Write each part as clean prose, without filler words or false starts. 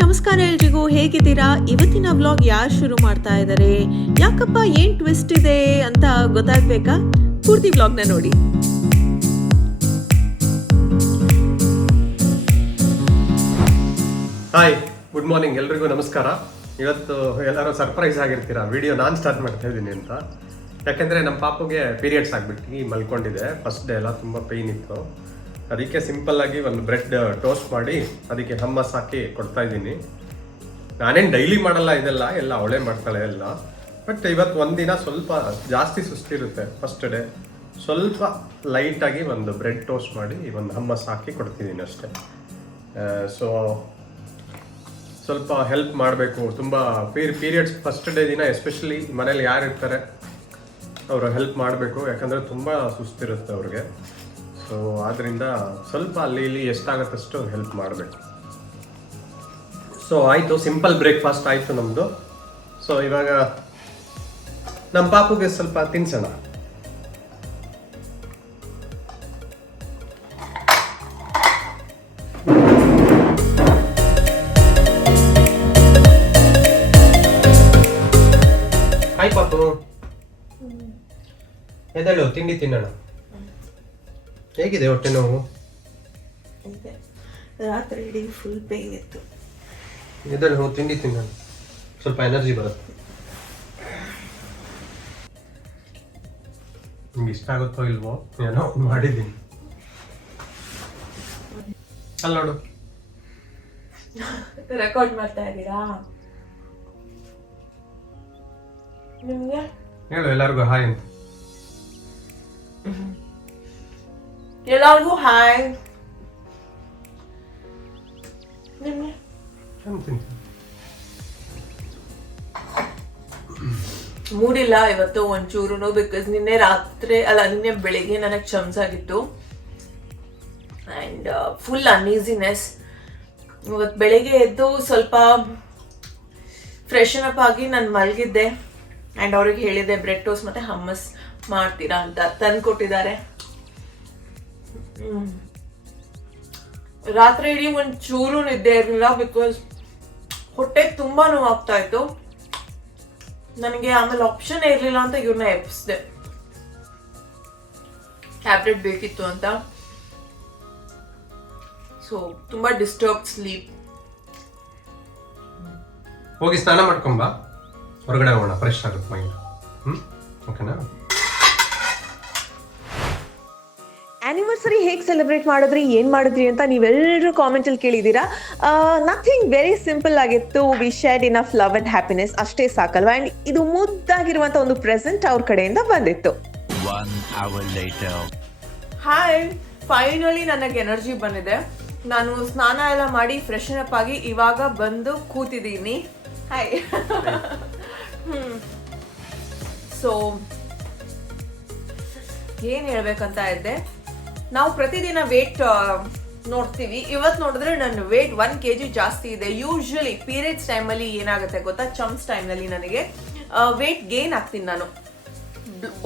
ನಮಸ್ಕಾರ ಎಲ್ರಿಗೂ, ಹೇಗಿದ್ದೀರಾ? ಇವತ್ತಿನ ವ್ಲಾಗ್ ಯಾರು ಶುರು ಮಾಡ್ತಾ ಇದ್ದಾರೆ, ಯಾಕಪ್ಪ ಏನ್ ಟ್ವಿಸ್ಟ್ ಇದೆ ಅಂತ ಗೊತ್ತಾಗ್ಬೇಕಾ? ಪೂರ್ತಿ ವ್ಲಾಗ್ನ ನೋಡಿ. ಹಾಯ್, ಗುಡ್ ಮಾರ್ನಿಂಗ್ ಎಲ್ರಿಗೂ ನಮಸ್ಕಾರ. ಇವತ್ತು ಎಲ್ಲರೂ ಸರ್ಪ್ರೈಸ್ ಆಗಿರ್ತೀರಾ, ವಿಡಿಯೋ ನಾನು ಸ್ಟಾರ್ಟ್ ಮಾಡ್ತಾ ಇದ್ದೀನಿ ಅಂತ. ಯಾಕೆಂದರೆ ನಮ್ಮ ಪಾಪುಗೆ ಪೀರಿಯಡ್ಸ್ ಆಗಿಬಿಟ್ಟು ಮಲ್ಕೊಂಡಿದೆ. ಫಸ್ಟ್ ಡೇ ಎಲ್ಲ ತುಂಬ ಪೇಯ್ನ್ ಇತ್ತು. ಅದಕ್ಕೆ ಸಿಂಪಲ್ಲಾಗಿ ಒಂದು ಬ್ರೆಡ್ ಟೋಸ್ಟ್ ಮಾಡಿ ಅದಕ್ಕೆ ಹಮ್ಮಸ್ ಹಾಕಿ ಕೊಡ್ತಾ ಇದ್ದೀನಿ. ನಾನೇನು ಡೈಲಿ ಮಾಡಲ್ಲ ಇದೆಲ್ಲ, ಎಲ್ಲ ಅವಳೇ ಮಾಡ್ತಾಳೆ ಎಲ್ಲ. ಬಟ್ ಇವತ್ತು ಒಂದಿನ ಸ್ವಲ್ಪ ಜಾಸ್ತಿ ಸುಸ್ತಿರುತ್ತೆ. ಫಸ್ಟ್ ಡೇ ಸ್ವಲ್ಪ ಲೈಟಾಗಿ ಒಂದು ಬ್ರೆಡ್ ಟೋಸ್ಟ್ ಮಾಡಿ ಒಂದು ಹಮ್ಮಸ್ ಹಾಕಿ ಕೊಡ್ತಿದ್ದೀನಿ ಅಷ್ಟೇ. ಸೊ ಸ್ವಲ್ಪ ಹೆಲ್ಪ್ ಮಾಡಬೇಕು. ತುಂಬ ಪೀರಿಯಡ್ಸ್ ಫಸ್ಟ್ ಡೇ ದಿನ ಎಸ್ಪೆಷಲಿ ಮನೇಲಿ ಯಾರು ಇರ್ತಾರೆ ಅವರು ಹೆಲ್ಪ್ ಮಾಡಬೇಕು. ಯಾಕಂದರೆ ತುಂಬ ಸುಸ್ತಿರುತ್ತೆ ಅವ್ರಿಗೆ. ಸೊ ಆದ್ದರಿಂದ ಸ್ವಲ್ಪ ಅಲ್ಲಿ ಇಲ್ಲಿ ಎಷ್ಟಾಗತ್ತಷ್ಟು ಹೆಲ್ಪ್ ಮಾಡಬೇಕು. ಸೊ ಆಯಿತು, ಸಿಂಪಲ್ ಬ್ರೇಕ್ಫಾಸ್ಟ್ ಆಯಿತು ನಮ್ಮದು. ಸೊ ಇವಾಗ ನಮ್ಮ ಪಾಪುಗೆ ಸ್ವಲ್ಪ ತಿನ್ಸೋಣ. ಹಾಯ್ ಪಾಪು, ಎದಳು ತಿಂಡಿ ತಿನ್ನೋಣ. ಹೇಗಿದೆ ಹೊಟ್ಟೆ ನೋವು? ರಾತ್ರಿ ಇಡೀ ಫುಲ್ ಪೇನ್ ಇತ್ತು. ಎದಳು ತಿಂಡಿ ತಿನ್ನೋಣ, ಸ್ವಲ್ಪ ಎನರ್ಜಿ ಬರುತ್ತೆ. ನಿಮ್ಗೆ ಇಷ್ಟ ಆಗುತ್ತೋ ಇಲ್ವೋ ಏನೋ ಮಾಡಿದ್ದೀನಿ. ಅಲ್ಲಿ ನೋಡು, ರೆಕಾರ್ಡ್ ಮಾಡ್ತಾ ಇದ್ದೀರಾ? ನಿಮ್ಗೆ ಹೇಳು ಎಲ್ಲರಿಗೂ ಹಾಯ್ ಅಂತ. ಎಲ್ಲರಿಗೂ ಹಾಯ್. ನಿಮ್ಗೆ ಮೂಡಿಲ್ಲ ಇವತ್ತು ಒಂಚೂರು. ಬಿಕಾಸ್ ನಿನ್ನೆ ಬೆಳಿಗ್ಗೆ ನನಗೆ ಚಮ್ಸ್ ಆಗಿತ್ತು ಅಂಡ್ ಫುಲ್ ಅನ್ಈಸಿನೆಸ್. ಇವತ್ತು ಬೆಳಿಗ್ಗೆ ಎದ್ದು ಸ್ವಲ್ಪ ಫ್ರೆಶನ್ ಅಪ್ ಆಗಿ ನಾನು ಮಲಗಿದ್ದೆ ಅಂಡ್ ಅವ್ರಿಗೆ ಹೇಳಿದೆ ಬ್ರೆಡ್ ಟೋಸ್ಟ್ ಮತ್ತೆ ಹಮ್ಮಸ್ ಮಾಡ್ತೀರಾ ಅಂತ ತಂದು ಕೊಟ್ಟಿದ್ದಾರೆ. ರಾತ್ರಿ ಇಡೀ ಒಂಚೂರು ನಿದ್ದೆ ಇರಲಿಲ್ಲ. ಬಿಕಾಸ್ ಹೊಟ್ಟೆ ತುಂಬಾ ನೋವಾಗ್ತಾ ಇತ್ತು ನನಗೆ. ಆಮೇಲೆ ಆಪ್ಷನ್ ಇರಲಿಲ್ಲ ಅಂತ ಇವ್ರನ್ನ ಎಬ್ಸಿದೆ, ಟ್ಯಾಬ್ಲೆಟ್ ಬೇಕಿತ್ತು ಅಂತ. ಸೊ ತುಂಬಾ ಡಿಸ್ಟರ್ಬ್ ಸ್ಲೀಪ್. ಹೋಗಿ ಸ್ನಾನ ಮಾಡ್ಕೊಂಬ, ಹೊರಗಡೆ ಹೋಗೋಣ, ಫ್ರೆಶ್ ಆಗುತ್ತೆ ಮೈಂಡ್. ಓಕೆನಾ? ಆನಿವರ್ಸರಿ ಹೇಗೆ ಸೆಲೆಬ್ರೇಟ್ ಮಾಡಿದ್ರಿ, ಏನು ಮಾಡಿದ್ರಿ ಅಂತ ನೀವೆಲ್ಲರೂ ಕಾಮೆಂಟಲ್ಲಿ ಕೇಳಿದ್ದೀರಾ. ನಥಿಂಗ್, ವೆರಿ ಸಿಂಪಲ್ ಆಗಿತ್ತು. We shared enough love and happiness, ಅಷ್ಟೇ ಸಾಕಲ್ವಾ. ಆ್ಯಂಡ್ ಇದು ಮುದ್ದಾಗಿರುವಂಥ ಒಂದು ಪ್ರೆಸೆಂಟ್ ಅವ್ರ ಕಡೆಯಿಂದ ಬಂದಿತ್ತು. ಹಾಯ್, ಫೈನಲಿ ನನಗೆ ಎನರ್ಜಿ ಬಂದಿದೆ. ನಾನು ಸ್ನಾನ ಎಲ್ಲ ಮಾಡಿ ಫ್ರೆಶನ್ ಅಪ್ ಆಗಿ ಇವಾಗ ಬಂದು ಕೂತಿದ್ದೀನಿ. ಹಾಯ್. ಸೊ ಏನ್ ಹೇಳ್ಬೇಕಂತ ಇದ್ದೆ, ನಾವು ಪ್ರತಿದಿನ ವೇಟ್ ನೋಡ್ತೀವಿ. ಇವತ್ತು ನೋಡಿದ್ರೆ ನನ್ನ ವೇಟ್ 1 kg ಜಾಸ್ತಿ ಇದೆ. ಯೂಶಲಿ ಪೀರಿಯಡ್ಸ್ ಟೈಮಲ್ಲಿ ಏನಾಗುತ್ತೆ ಗೊತ್ತಾ, ಚಮ್ಸ್ ಟೈಮ್ನಲ್ಲಿ ನನಗೆ ವೇಟ್ ಗೇನ್ ಆಗ್ತೀನಿ ನಾನು.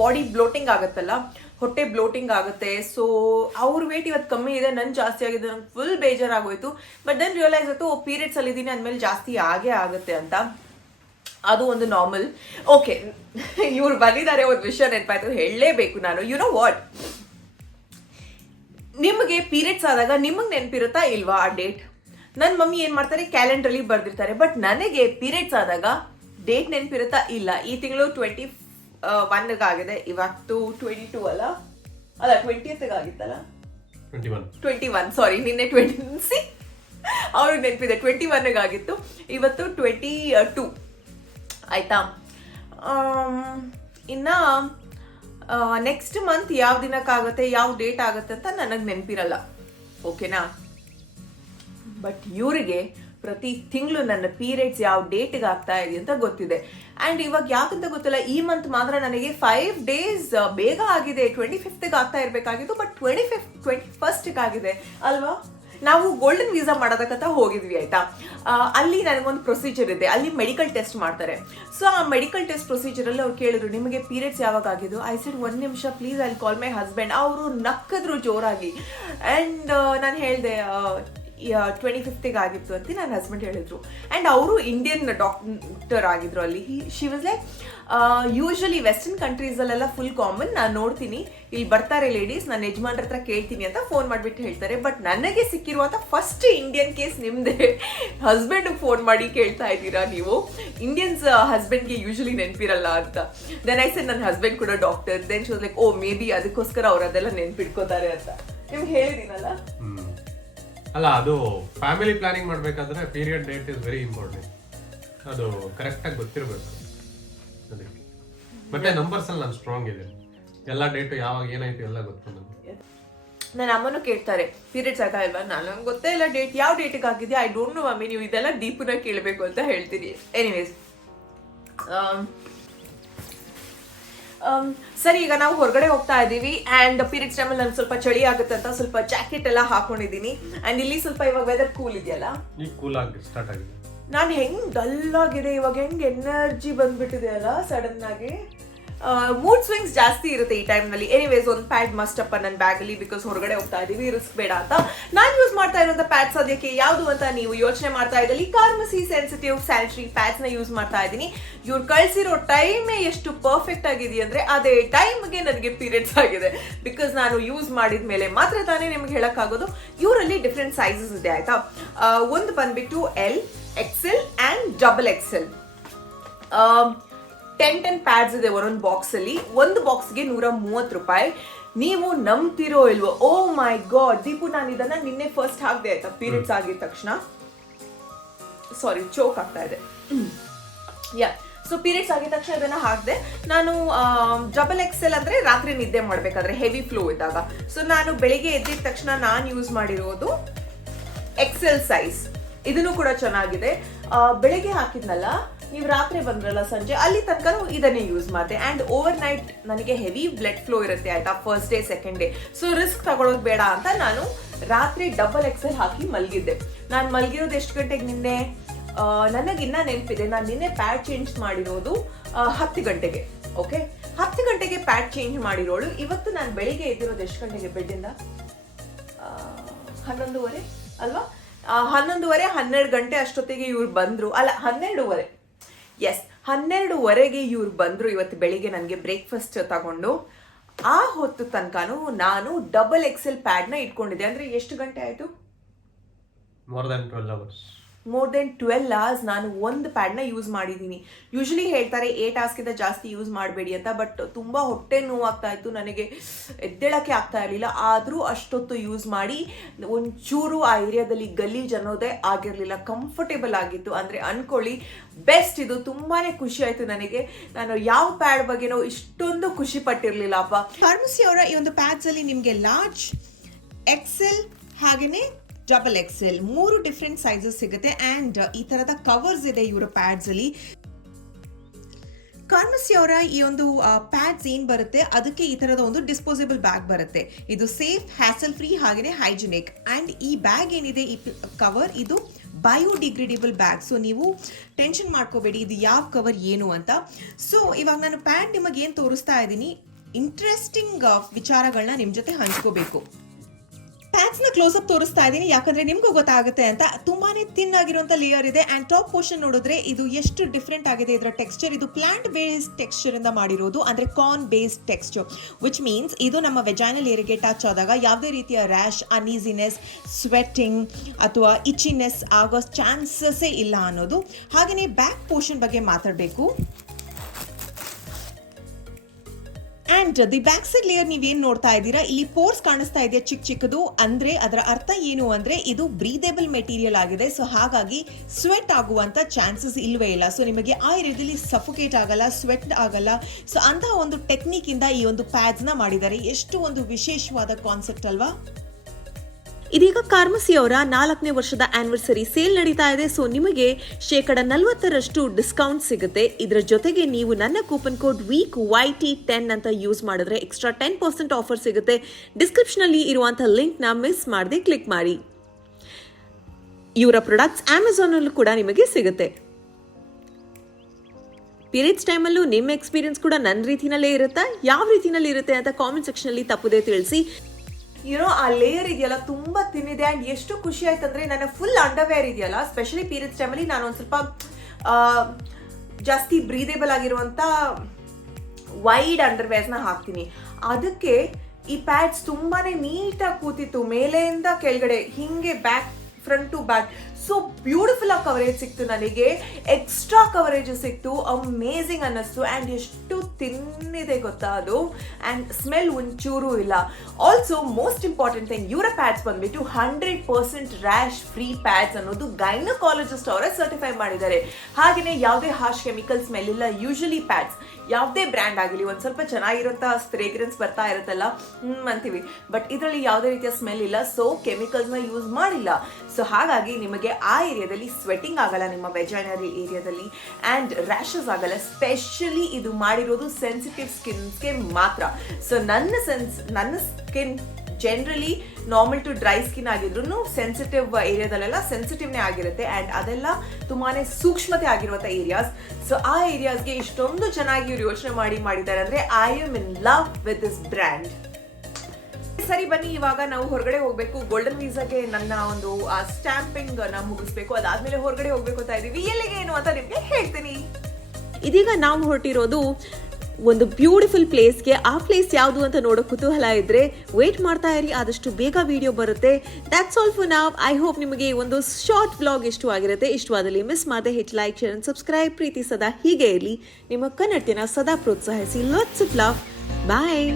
ಬಾಡಿ ಬ್ಲೋಟಿಂಗ್ ಆಗುತ್ತಲ್ಲ, ಹೊಟ್ಟೆ ಬ್ಲೋಟಿಂಗ್ ಆಗುತ್ತೆ. ಸೊ ಅವ್ರ ವೇಟ್ ಇವತ್ತು ಕಮ್ಮಿ ಇದೆ, ನನ್ನ ಜಾಸ್ತಿ ಆಗಿದೆ. ನಂಗೆ ಫುಲ್ ಬೇಜಾರಾಗೋಯ್ತು. ಬಟ್ ದೆನ್ ರಿಯಲೈಸ್ ಆಯಿತು, ಪೀರಿಯಡ್ಸ್ ಅಲ್ಲಿ ಇದ್ದೀನಿ ಅಂದಮೇಲೆ ಜಾಸ್ತಿ ಆಗೇ ಆಗುತ್ತೆ ಅಂತ. ಅದು ಒಂದು ನಾರ್ಮಲ್. ಓಕೆ, ಇವ್ರು ಬಂದಿದ್ದಾರೆ, ಒಂದು ವಿಷಯ ನೆನಪಾಯ್ತು, ಹೇಳಲೇಬೇಕು ನಾನು. ಯು ನೋ ವಾಟ್, ನಿಮಗೆ ಪೀರಿಯಡ್ಸ್ ಆದಾಗ ನಿಮಗೆ ನೆನಪಿರುತ್ತಾ ಇಲ್ವಾ ಆ ಡೇಟ್? ನನ್ನ ಮಮ್ಮಿ ಏನು ಮಾಡ್ತಾರೆ, ಕ್ಯಾಲೆಂಡ್ರಲ್ಲಿ ಬರ್ದಿರ್ತಾರೆ. ಬಟ್ ನನಗೆ ಪೀರಿಯಡ್ಸ್ ಆದಾಗ ಡೇಟ್ ನೆನಪಿರುತ್ತಾ ಇಲ್ಲ. ಈ ತಿಂಗಳು 21 ಇವತ್ತು 22 ಅಲ್ಲ 20th ಆಗಿತ್ತಲ್ಲ, 21 ಸಾರಿ, ನಿನ್ನೆ 20 ಅವ್ರಿಗೆ ನೆನಪಿದೆ, 21 ಆಗಿತ್ತು. ಇವತ್ತು 22 ಆಯ್ತಾ. ಇನ್ನ ನೆಕ್ಸ್ಟ್ ಮಂತ್ ಯಾವ ದಿನಕ್ಕಾಗತ್ತೆ, ಯಾವ ಡೇಟ್ ಆಗುತ್ತೆ ಅಂತ ನನಗೆ ನೆನಪಿರಲ್ಲ. ಓಕೆನಾ? ಬಟ್ ಇವರಿಗೆ ಪ್ರತಿ ತಿಂಗಳು ನನ್ನ ಪೀರಿಯಡ್ಸ್ ಯಾವ ಡೇಟ್ಗೆ ಆಗ್ತಾ ಇದೆ ಅಂತ ಗೊತ್ತಿದೆ. ಆ್ಯಂಡ್ ಇವಾಗ ಯಾಕಂತ ಗೊತ್ತಿಲ್ಲ, ಈ ಮಂತ್ ಮಾತ್ರ ನನಗೆ 5 days ಬೇಗ ಆಗಿದೆ. 25th ಆಗ್ತಾ ಇರಬೇಕಾಗಿತ್ತು, ಬಟ್ 21st ಆಗಿದೆ ಅಲ್ವಾ. ನಾವು ಗೋಲ್ಡನ್ ವೀಸಾ ಮಾಡೋದಕ್ಕಂತ ಹೋಗಿದ್ವಿ ಆಯ್ತಾ. ಅಲ್ಲಿ ನನಗೊಂದು ಪ್ರೊಸೀಜರ್ ಇದೆ, ಅಲ್ಲಿ ಮೆಡಿಕಲ್ ಟೆಸ್ಟ್ ಮಾಡ್ತಾರೆ. ಸೊ ಆ ಮೆಡಿಕಲ್ ಟೆಸ್ಟ್ ಪ್ರೊಸೀಜರಲ್ಲಿ ಅವ್ರು ಕೇಳಿದ್ರು, ನಿಮಗೆ ಪೀರಿಯಡ್ಸ್ ಯಾವಾಗ ಆಗಿದ್ದು? ಐ ಸೆಡ್ 1 ನಿಮಿಷ please, I call my husband. ಅವರು ನಕ್ಕಿದ್ರು ಜೋರಾಗಿ. ಆ್ಯಂಡ್ ನಾನು ಹೇಳಿದೆ, 25th ಆಗಿತ್ತು ಅಂತ ನನ್ನ ಹಸ್ಬೆಂಡ್ ಹೇಳಿದ್ರು. ಆ್ಯಂಡ್ ಅವರು ಇಂಡಿಯನ್ ಡಾಕ್ಟರ್ ಆಗಿದ್ರು ಅಲ್ಲಿ. She was like usually western ಕಂಟ್ರೀಸಲ್ಲೆಲ್ಲ ಫುಲ್ ಕಾಮನ್, ನಾನು ನೋಡ್ತೀನಿ ಇಲ್ಲಿ ಬರ್ತಾರೆ ಲೇಡೀಸ್, ನಾನು ಯಜಮಾನ್ರ ಹತ್ರ ಕೇಳ್ತೀನಿ ಅಂತ ಫೋನ್ ಮಾಡಿಬಿಟ್ಟು ಹೇಳ್ತಾರೆ. ಬಟ್ ನನಗೆ ಸಿಕ್ಕಿರುವಂಥ ಫಸ್ಟ್ ಇಂಡಿಯನ್ ಕೇಸ್ ನಿಮ್ಮದೇ. ಹಸ್ಬೆಂಡಿಗೆ ಫೋನ್ ಮಾಡಿ ಕೇಳ್ತಾ ಇದ್ದೀರಾ ನೀವು. ಇಂಡಿಯನ್ಸ್ ಹಸ್ಬೆಂಡ್ಗೆ ಯೂಶ್ವಲಿ ನೆನಪಿರಲ್ಲ ಅಂತ. ದೆನ್ ಐ ಸೆಡ್ ನನ್ನ ಹಸ್ಬೆಂಡ್ ಕೂಡ doctor. Then she was like, oh maybe ಅದಕ್ಕೋಸ್ಕರ ಅವ್ರು ಅದೆಲ್ಲ ನೆನ್ಪಿಟ್ಕೋತಾರೆ ಅಂತ. ನಿಮ್ಗೆ ಹೇಳಿದ್ದೀನಲ್ಲ. ಅಲ್ಲ, ಅದು ಫ್ಯಾಮಿಲಿ ಪ್ಲಾನಿಂಗ್ ಮಾಡ್ಬೇಕಾದ್ರೆ period date is very important. ಅದು ಕರೆಕ್ಟಾಗಿ ಗೊತ್ತಿರಬೇಕು ಅದಕ್ಕೆ. ಮತ್ತೆ ನಂಬರ್ಸ್ ಅಲ್ಲಿ ನಾನು ಸ್ಟ್ರಾಂಗ್ ಇದೆ, ಎಲ್ಲ ಡೇಟು ಯಾವಾಗ ಏನಾಯ್ತು ಎಲ್ಲ ಗೊತ್ತು ನನಗೆ. ನನ್ನ ಅಮ್ಮನೂ ಕೇಳ್ತಾರೆ ಪೀರಿಯಡ್ಸ್ ಆಗ್ತಾ ಇಲ್ವಾ, ನಂಗೆ ಗೊತ್ತೇ ಇಲ್ಲ ಡೇಟ್, ಯಾವ ಡೇಟಿಗೆ ಆಗಿದೆಯಾ, ಐ ಡೋಂಟ್ ನೋ ಮಮ್ಮಿ, ನೀವು ಇದೆಲ್ಲ ಡೀಪ್ನಾಗ ಕೇಳಬೇಕು ಅಂತ ಹೇಳ್ತೀನಿ. ಎನಿವೇಸ್, ಸರಿ, ಈಗ ನಾವು ಹೊರಗಡೆ ಹೋಗ್ತಾ ಇದ್ದೀವಿ ಆ್ಯಂಡ್ ಪೀರಿಯಡ್ಸ್ ಟೈಮಲ್ಲಿ ನನಗೆ ಸ್ವಲ್ಪ ಚಳಿ ಆಗುತ್ತೆ ಅಂತ ಸ್ವಲ್ಪ ಜಾಕೆಟ್ ಎಲ್ಲ ಹಾಕೊಂಡಿದ್ದೀನಿ. ಆ್ಯಂಡ್ ಇಲ್ಲಿ ಸ್ವಲ್ಪ ಇವಾಗ ವೆದರ್ ಕೂಲ್ ಇದೆಯಲ್ಲ, ಈಗ ಕೂಲ್ ಆಗಿ ಸ್ಟಾರ್ಟ್ ಆಗಿದೆ. ನಾನು ಹೆಂಗೆ ಡಲ್ ಆಗಿದೆ ಇವಾಗ, ಹೆಂಗೆ ಎನರ್ಜಿ ಬಂದ್ಬಿಟ್ಟಿದೆ ಅಲ್ಲ ಸಡನ್ ಆಗಿ. ಮೂಡ್ ಸ್ವಿಂಗ್ಸ್ ಜಾಸ್ತಿ ಇರುತ್ತೆ ಈ ಟೈಮ್ನಲ್ಲಿ. ಎನಿವೇಸ್, ಒಂದು ಪ್ಯಾಡ್ ಮಸ್ಟ್ ಅಪ್ಪ ನನ್ನ ಬ್ಯಾಗಲ್ಲಿ, ಬಿಕಾಸ್ ಹೊರಗಡೆ ಹೋಗ್ತಾ ಇದ್ದೀವಿ, ರಿಸ್ಕ್ ಬೇಡ ಅಂತ. ನಾನು ಯೂಸ್ ಮಾಡ್ತಾ ಇರೋಂಥ ಪ್ಯಾಡ್ಸ್ ಅದಕ್ಕೆ ಯಾವುದು ಅಂತ ನೀವು ಯೋಚನೆ ಮಾಡ್ತಾ ಇದ್ದಲ್ಲಿ, ಕಾರ್ಮಸಿ ಸೆನ್ಸಿಟಿವ್ ಸ್ಯಾನಿಟರಿ ಪ್ಯಾಡ್ಸ್ನ ಯೂಸ್ ಮಾಡ್ತಾ ಇದ್ದೀನಿ. ಇವ್ರು ಕಳಿಸಿರೋ ಟೈಮೇ ಎಷ್ಟು ಪರ್ಫೆಕ್ಟ್ ಆಗಿದೆ ಅಂದರೆ ಅದೇ ಟೈಮ್ಗೆ ನನಗೆ ಪೀರಿಯಡ್ಸ್ ಆಗಿದೆ. ಬಿಕಾಸ್ ನಾನು ಯೂಸ್ ಮಾಡಿದ ಮೇಲೆ ಮಾತ್ರ ತಾನೇ ನಿಮ್ಗೆ ಹೇಳೋಕ್ಕಾಗೋದು. ಇವರಲ್ಲಿ ಡಿಫ್ರೆಂಟ್ ಸೈಜಸ್ ಇದೆ ಆಯಿತಾ. ಒಂದು ಬಂದ್ಬಿಟ್ಟು L, XL and XXL. 10 pads ಇದೆ ಒಂದೊಂದು ಬಾಕ್ಸಲ್ಲಿ. ಒಂದು ಬಾಕ್ಸ್ಗೆ 130 ರೂಪಾಯಿ. ನೀವು ನಂಬ್ತಿರೋ ಇಲ್ವೋ, ಓ ಮೈ ಗಾಡ್ ದೀಪು, ನಾನು ಇದನ್ನ ನಿನ್ನೆ ಫಸ್ಟ್ ಹಾಕಿದೆ ಆಯ್ತಾ, ಪೀರಿಯಡ್ಸ್ ಆಗಿದ ತಕ್ಷಣ. ಸಾರಿ, ಚೋಕ್ ಆಗ್ತಾ ಇದೆ. ಸೊ ಪೀರಿಯಡ್ಸ್ ಆಗಿದ ತಕ್ಷಣ ಇದನ್ನ ಹಾಕಿದೆ ನಾನು. XXL ಅಂದ್ರೆ ರಾತ್ರಿ ನಿದ್ದೆ ಮಾಡ್ಬೇಕಾದ್ರೆ ಹೆವಿ ಫ್ಲೋ ಇದ್ದಾಗ. ಸೊ ನಾನು ಬೆಳಿಗ್ಗೆ ಎದ್ದಿದ ತಕ್ಷಣ ನಾನು ಯೂಸ್ ಮಾಡಿರೋದು XL ಸೈಜ್. ಇದನ್ನು ಕೂಡ ಚೆನ್ನಾಗಿದೆ. ಬೆಳಿಗ್ಗೆ ಹಾಕಿದ್ನಲ್ಲ, ನೀವು ರಾತ್ರಿ ಬಂದ್ರಲ್ಲ ಸಂಜೆ, ಅಲ್ಲಿ ತನಕ ಇದನ್ನೇ ಯೂಸ್ ಮಾಡಿದೆ. ಆ್ಯಂಡ್ ಓವರ್ ನೈಟ್ ನನಗೆ ಹೆವಿ ಬ್ಲಡ್ ಫ್ಲೋ ಇರುತ್ತೆ ಆಯ್ತಾ, first day second day. So risk ತಗೊಳ್ಳೋದು ಬೇಡ ಅಂತ ನಾನು ರಾತ್ರಿ XXL ಹಾಕಿ ಮಲಗಿದ್ದೆ. ನಾನು ಮಲಗಿರೋದು ಎಷ್ಟು ಗಂಟೆಗೆ ನಿನ್ನೆ, ನನಗಿನ್ನ ನೆನಪಿದೆ, ನಾನು ನಿನ್ನೆ ಪ್ಯಾಡ್ ಚೇಂಜ್ ಮಾಡಿರೋದು 10 ಗಂಟೆಗೆ. ಓಕೆ, 10 ಗಂಟೆಗೆ ಪ್ಯಾಡ್ ಚೇಂಜ್ ಮಾಡಿರೋಳು. ಇವತ್ತು ನಾನು ಬೆಳಿಗ್ಗೆ ಎದ್ದಿರೋದು ಎಷ್ಟು ಗಂಟೆಗೆ ಬೆಡ್ಡಿಂದ, 11:30 ಅಲ್ವಾ, 11:30 12 ಗಂಟೆ ಅಷ್ಟೊತ್ತಿಗೆ ಇವ್ರು ಬಂದರು. ಅಲ್ಲ, 12:30, ಎಸ್ 12:30ಗೆ ಇವ್ರು ಬಂದರು ಇವತ್ತು ಬೆಳಿಗ್ಗೆ ನನಗೆ ಬ್ರೇಕ್ಫಾಸ್ಟ್ ತಗೊಂಡು. ಆ ಹೊತ್ತು ತನಕನೂ ನಾನು XXL ಪ್ಯಾಡ್ನ ಇಟ್ಕೊಂಡಿದ್ದೆ. ಅಂದರೆ ಎಷ್ಟು ಗಂಟೆ ಆಯಿತು, ಮೋರ್ ದೆನ್ 12 hours ನಾನು ಒಂದು ಪ್ಯಾಡ್ನ ಯೂಸ್ ಮಾಡಿದ್ದೀನಿ. ಯೂಶ್ವಲಿ ಹೇಳ್ತಾರೆ 8 hours ಜಾಸ್ತಿ ಯೂಸ್ ಮಾಡಬೇಡಿ ಅಂತ, ಬಟ್ ತುಂಬ ಹೊಟ್ಟೆ ನೋವಾಗ್ತಾ ಇತ್ತು ನನಗೆ, ಎದ್ದೇಳಕ್ಕೆ ಆಗ್ತಾ ಇರಲಿಲ್ಲ. ಆದರೂ ಅಷ್ಟೊತ್ತು ಯೂಸ್ ಮಾಡಿ ಒಂಚೂರು ಆ ಏರಿಯಾದಲ್ಲಿ ಗಲೀಜ್ ಅನ್ನೋದೇ ಆಗಿರಲಿಲ್ಲ, ಕಂಫರ್ಟೇಬಲ್ ಆಗಿತ್ತು. ಅಂದರೆ ಅನ್ಕೊಳ್ಳಿ, ಬೆಸ್ಟ್ ಇದು. ತುಂಬಾ ಖುಷಿ ಆಯಿತು ನನಗೆ. ನಾನು ಯಾವ ಪ್ಯಾಡ್ ಬಗ್ಗೆನೋ ಇಷ್ಟೊಂದು ಖುಷಿ ಪಟ್ಟಿರಲಿಲ್ಲಪ್ಪ. ಫಾರ್ಮಸಿ ಅವರ ಈ ಒಂದು ಪ್ಯಾಡ್ಸ್ ಅಲ್ಲಿ ನಿಮಗೆ ಲಾರ್ಜ್, XL ಹಾಗೇನೆ XXL 3 ಡಿಫ್ರೆಂಟ್ ಸೈಜಸ್ ಸಿಗುತ್ತೆ. ಆ್ಯಂಡ್ ಈ ಥರದ ಕವರ್ಸ್ ಇದೆ ಇವರ ಪ್ಯಾಡ್ಸ್ ಅಲ್ಲಿ. ಕಾರ್ಮಸಿ ಅವರ ಈ ಒಂದು ಪ್ಯಾಡ್ಸ್ ಏನ್ ಬರುತ್ತೆ, ಅದಕ್ಕೆ ಈ ತರದ ಒಂದು ಡಿಸ್ಪೋಸಬಲ್ ಬ್ಯಾಗ್ ಬರುತ್ತೆ. ಇದು ಸೇಫ್, ಹ್ಯಾಸಲ್ ಫ್ರೀ ಹಾಗೇನೆ ಹೈಜಿನಿಕ್. ಆ್ಯಂಡ್ ಈ ಬ್ಯಾಗ್ ಏನಿದೆ, ಈ ಕವರ್ ಇದು ಬಯೋಡಿಗ್ರೇಡೇಬಲ್ ಬ್ಯಾಗ್. ಸೊ ನೀವು ಟೆನ್ಷನ್ ಮಾಡ್ಕೋಬೇಡಿ ಇದು ಯಾವ ಕವರ್ ಏನು ಅಂತ. ಸೊ ಇವಾಗ ನಾನು ಪ್ಯಾಡ್ ನಿಮಗೆ ಏನು ತೋರಿಸ್ತಾ ಇದ್ದೀನಿ, ಇಂಟ್ರೆಸ್ಟಿಂಗ್ ವಿಚಾರಗಳನ್ನ ನಿಮ್ಮ ಜೊತೆ ಹಂಚ್ಕೋಬೇಕು. ಪ್ಯಾಡ್ಸ್ನ ಕ್ಲೋಸ್ ಅಪ್ ತೋರಿಸ್ತಾ ಇದ್ದೀನಿ, ಯಾಕಂದ್ರೆ ನಿಮ್ಗೂ ಗೊತ್ತಾಗುತ್ತೆ ಅಂತ. ತುಂಬಾನೇ ಥಿನ್ ಆಗಿರುವಂತ ಲೇಯರ್ ಇದೆ. ಅಂಡ್ ಟಾಪ್ ಪೋರ್ಷನ್ ನೋಡಿದ್ರೆ ಇದು ಎಷ್ಟು ಡಿಫ್ರೆಂಟ್ ಆಗಿದೆ ಇದರ ಟೆಕ್ಸ್ಚರ್. ಇದು ಪ್ಲಾಂಟ್ ಬೇಸ್ಡ್ ಟೆಕ್ಸ್ಚರ್ ಇಂದ ಮಾಡಿರೋದು, ಅಂದ್ರೆ corn based texture, which means ಇದು ನಮ್ಮ ವೆಜೈನಲ್ ಏರಿಯಾಗೆ ಟಚ್ ಆದಾಗ ಯಾವುದೇ ರೀತಿಯ ರ್ಯಾಶ್, ಅನೀಸಿನೆಸ್, ಸ್ವೆಟ್ಟಿಂಗ್ ಅಥವಾ ಇಚಿನೆಸ್ ಆಗೋ ಚಾನ್ಸಸ್ಸೇ ಇಲ್ಲ ಅನ್ನೋದು. ಹಾಗೆಯೇ ಬ್ಯಾಕ್ ಪೋರ್ಷನ್ ಬಗ್ಗೆ ಮಾತಾಡಬೇಕು. And the back side layer ನೀವೇನ್ ನೋಡ್ತಾ ಇದ್ದೀರಾ, ಇಲ್ಲಿ ಪೋರ್ಸ್ ಕಾಣಿಸ್ತಾ ಇದೆ ಚಿಕ್ಕ ಚಿಕ್ಕದು. ಅಂದ್ರೆ ಅದರ ಅರ್ಥ ಏನು ಅಂದ್ರೆ ಇದು ಬ್ರೀದೇಬಲ್ ಮೆಟೀರಿಯಲ್ ಆಗಿದೆ. ಸೊ ಹಾಗಾಗಿ ಸ್ವೆಟ್ ಆಗುವಂತ ಚಾನ್ಸಸ್ ಇಲ್ವೇ ಇಲ್ಲ. ಸೊ ನಿಮಗೆ ಆ ಏರಿಯಾದಲ್ಲಿ ಸಫೋಕೇಟ್ ಆಗಲ್ಲ, ಸ್ವೆಟ್ ಆಗಲ್ಲ. ಸೊ ಅಂತ ಒಂದು ಟೆಕ್ನಿಕ್ ಇಂದ ಈ ಒಂದು ಪ್ಯಾಡ್ಸ್ ನ ಮಾಡಿದ್ದಾರೆ. ಎಷ್ಟು ಒಂದು ವಿಶೇಷವಾದ ಕಾನ್ಸೆಪ್ಟ್ ಅಲ್ವಾ. ಇದೀಗ ಕಾರ್ಮಸಿ ಅವರ 4ನೇ ವರ್ಷದ ಆನಿವರ್ಸರಿ ಸೇಲ್ ನಡೀತಾ ಇದೆ. ಸೊ ನಿಮಗೆ 40% ಡಿಸ್ಕೌಂಟ್ ಸಿಗುತ್ತೆ. ಇದರ ಜೊತೆಗೆ ನೀವು ನನ್ನ ಕೂಪನ್ ಕೋಡ್ ವೀಕ್ YT10 ಅಂತ ಯೂಸ್ ಮಾಡಿದ್ರೆ ಎಕ್ಸ್ಟ್ರಾ 10% ಆಫರ್ ಸಿಗುತ್ತೆ. ಡಿಸ್ಕ್ರಿಪ್ಷನ್ ಅಲ್ಲಿ ಇರುವಂತ ಲಿಂಕ್ ನ ಮಿಸ್ ಮಾಡದೆ ಕ್ಲಿಕ್ ಮಾಡಿ. ಇವರ ಪ್ರಾಡಕ್ಟ್ಸ್ ಅಮೆಝಾನ್ ಅಲ್ಲೂ ಕೂಡ ನಿಮಗೆ ಸಿಗುತ್ತೆ. ಪೀರಿಯಡ್ಸ್ ಟೈಮಲ್ಲೂ ನಿಮ್ಮ ಎಕ್ಸ್ಪೀರಿಯನ್ಸ್ ಕೂಡ ನನ್ನ ರೀತಿನಲ್ಲೇ ಇರುತ್ತಾ, ಯಾವ ರೀತಿನಲ್ಲಿ ಇರುತ್ತೆ ಅಂತ ಕಾಮೆಂಟ್ ಸೆಕ್ಷನ್ ಅಲ್ಲಿ ತಪ್ಪದೇ ತಿಳಿಸಿ. ಯುನೋ ಆ ಲೇಯರ್ ಇದೆಯಲ್ಲ ತುಂಬ ತಿನ್ನಿದೆ. ಆ್ಯಂಡ್ ಎಷ್ಟು ಖುಷಿ ಆಯ್ತಂದ್ರೆ ನನ್ನ ಫುಲ್ ಅಂಡರ್ವೇರ್ ಇದೆಯಲ್ಲ, ಸ್ಪೆಷಲಿ ಪೀರಿಯಡ್ಸ್ ಟೈಮಲ್ಲಿ ನಾನು ಒಂದು ಸ್ವಲ್ಪ ಜಾಸ್ತಿ ಬ್ರೀದೇಬಲ್ ಆಗಿರುವಂಥ ವೈಡ್ ಅಂಡರ್ವೇರ್ಸ್ನ ಹಾಕ್ತೀನಿ. ಅದಕ್ಕೆ ಈ ಪ್ಯಾಡ್ಸ್ ತುಂಬಾ ನೀಟಾಗಿ ಕೂತಿತ್ತು, ಮೇಲೆಯಿಂದ ಕೆಳಗಡೆ ಹಿಂಗೆ back front to back. So beautiful ಆಗಿ ಕವರೇಜ್ ಸಿಕ್ತು ನನಗೆ, ಎಕ್ಸ್ಟ್ರಾ ಕವರೇಜ್ ಸಿಕ್ತು, ಅಮೇಝಿಂಗ್ ಅನ್ನಿಸ್ತು. ಆ್ಯಂಡ್ ಎಷ್ಟು ತಿನ್ನಿದೆ ಗೊತ್ತಾ ಅದು, ಆ್ಯಂಡ್ ಸ್ಮೆಲ್ ಒಂಚೂರು ಇಲ್ಲ. ಆಲ್ಸೋ ಮೋಸ್ಟ್ ಇಂಪಾರ್ಟೆಂಟ್ ಥಿಂಗ್, ಇವರ ಪ್ಯಾಡ್ಸ್ ಬಂದ್ಬಿಟ್ಟು 100% ರ್ಯಾಶ್ ಫ್ರೀ ಪ್ಯಾಡ್ಸ್ ಅನ್ನೋದು ಗೈನಕಾಲಜಿಸ್ಟ್ ಅವರೇ ಸರ್ಟಿಫೈ ಮಾಡಿದ್ದಾರೆ. ಹಾಗೆಯೇ ಯಾವುದೇ ಹಾರ್ಶ್ ಕೆಮಿಕಲ್ ಸ್ಮೆಲ್ ಇಲ್ಲ. ಯೂಶಲಿ ಪ್ಯಾಡ್ಸ್ ಯಾವುದೇ ಬ್ರ್ಯಾಂಡ್ ಆಗಲಿ ಒಂದು ಸ್ವಲ್ಪ ಚೆನ್ನಾಗಿರುತ್ತಾ ಫ್ರೇಗ್ರೆನ್ಸ್ ಬರ್ತಾ ಇರುತ್ತಲ್ಲ ಅಂತೀವಿ, ಬಟ್ ಇದರಲ್ಲಿ ಯಾವುದೇ ರೀತಿಯ ಸ್ಮೆಲ್ ಇಲ್ಲ. ಸೊ ಕೆಮಿಕಲ್ಸ್ನ ಯೂಸ್ ಮಾಡಿಲ್ಲ. ಸೊ ಹಾಗಾಗಿ ನಿಮಗೆ ಆ ಏರಿಯಾದಲ್ಲಿ ಸ್ವೆಟ್ಟಿಂಗ್ ಆಗಲ್ಲ, ನಿಮ್ಮ ವೆಜೈನರಿ ಏರಿಯಾದಲ್ಲಿ, ಆ್ಯಂಡ್ ರ್ಯಾಷಸ್ ಆಗಲ್ಲ. ಸ್ಪೆಷಲಿ ಇದು ಮಾಡಿರೋದು ಸೆನ್ಸಿಟಿವ್ ಸ್ಕಿನ್ಸ್ಗೆ ಮಾತ್ರ. ಸೊ ನನ್ನ skin generally normal to dry skin ಆಗಿದ್ರು ಸೆನ್ಸಿಟಿವ್ ಏರಿಯಾದಲ್ಲೆಲ್ಲ ಸೆನ್ಸಿಟಿವ್ನೇ ಆಗಿರುತ್ತೆ. ಆ್ಯಂಡ್ ಅದೆಲ್ಲ ತುಂಬಾ ಸೂಕ್ಷ್ಮತೆ ಆಗಿರುವಂಥ ಏರಿಯಾಸ್. ಸೊ ಆ ಏರಿಯಾಸ್ಗೆ ಇಷ್ಟೊಂದು ಚೆನ್ನಾಗಿ ಇವ್ರು ಯೋಚನೆ ಮಾಡಿದ್ದಾರೆ ಅಂದರೆ I am in love with this brand. ಸರಿ ಬನ್ನಿ, ಇವಾಗ ನಾವು ಹೊರಗಡೆ ಹೋಗ್ಬೇಕು. ಗೋಲ್ಡನ್ ವೀಸಾಗೆ ನನ್ನ ಒಂದು ಸ್ಟ್ಯಾಂಪಿಂಗ್ ನ ಮುಗಿಸ್ಬೇಕು. ಅದಾದ್ಮೇಲೆ ಹೊರಗಡೆ ಹೋಗ್ಬೇಕು ಅಂತ ಇದೀವಿ. ಎಲ್ಲಿಗೆ ಏನು ಅಂತ ನಿಮ್ಗೆ ಹೇಳ್ತೀನಿ. ಇದೀಗ ನಾವು ಹೊರಟಿರೋದು ಒಂದು ಬ್ಯೂಟಿಫುಲ್ ಪ್ಲೇಸ್ಗೆ. ಆ ಪ್ಲೇಸ್ ಯಾವುದು ಅಂತ ನೋಡೋ ಕುತೂಹಲ ಇದ್ರೆ ವೇಟ್ ಮಾಡ್ತಾ ಇರಿ, ಆದಷ್ಟು ಬೇಗ ವಿಡಿಯೋ ಬರುತ್ತೆ. That's all for now. I hope ನಿಮಗೆ ಒಂದು ಶಾರ್ಟ್ ವ್ಲಾಗ್ ಇಷ್ಟವಾಗಿರುತ್ತೆ. ಇಷ್ಟವಾದಲ್ಲಿ ಮಿಸ್ ಮಾಡದೆ hit like, share and subscribe. ಪ್ರೀತಿ ಸದಾ ಹೀಗೆ ಇರಲಿ. ನಿಮ್ಮ ಕನ್ನಡತಿನ ಸದಾ ಪ್ರೋತ್ಸಾಹಿಸಿ. Lots of love. ಬಾಯ್.